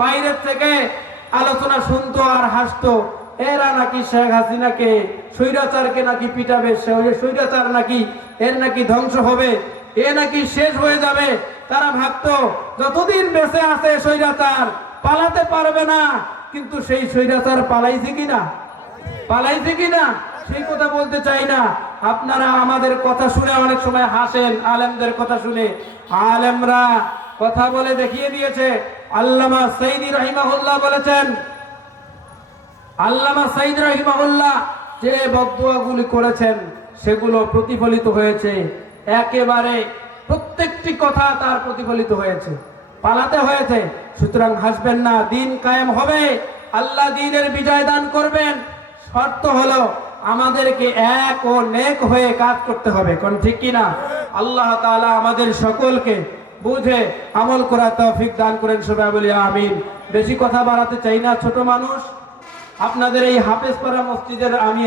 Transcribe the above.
বাইরের থেকে আলোচনা শুনতো আর হাসতো, এরা নাকি শেখ হাসিনাকে স্বৈরাচারকে নাকি পিটাবে, স্বৈরাচার নাকি এর নাকি ধ্বংস হবে, এ নাকি শেষ হয়ে যাবে। তারা ভাবতো যতদিন বেঁচে আছে স্বৈরাচার পালাতে পারবে না, কিন্তু সেই স্বৈরাচার পালাইছে কিনা, পালাইছে কিনা সেই কথা বলতে চাই না। আপনারা আমাদের কথা শুনে অনেক সময় হাসেন, আলেমদের কথা শুনে। আলেমরা কথা বলে দেখিয়ে দিয়েছে। আল্লামা সাইদি রাহিমাহুল্লাহ বলেছেন, আল্লামা সাইদ রাহিমাহুল্লাহ যে বদদুয়াগুলি করেছেন সেগুলো প্রতিফলিত হয়েছে, একেবারে প্রত্যেকটি কথা তার প্রতিফলিত হয়েছে। পালাতে হয়েছে, সুতরাং হাসবেন না, দিন কায়েম হবে, আল্লাহ দিনের বিজয় দান করবেন। শর্ত হলো আমাদেরকে এক ও নেক হয়ে কাজ করতে হবে, কোন ঠিক কিনা? আল্লাহ তাআলা আমাদের সকলকে বুঝে আমল করার তৌফিক দান করেন, সবাই বলি আমিন। বেশি কথা বাড়াতে চাই না, ছোট মানুষ। আপনাদের এই হাফেজপাড়া মসজিদের আমি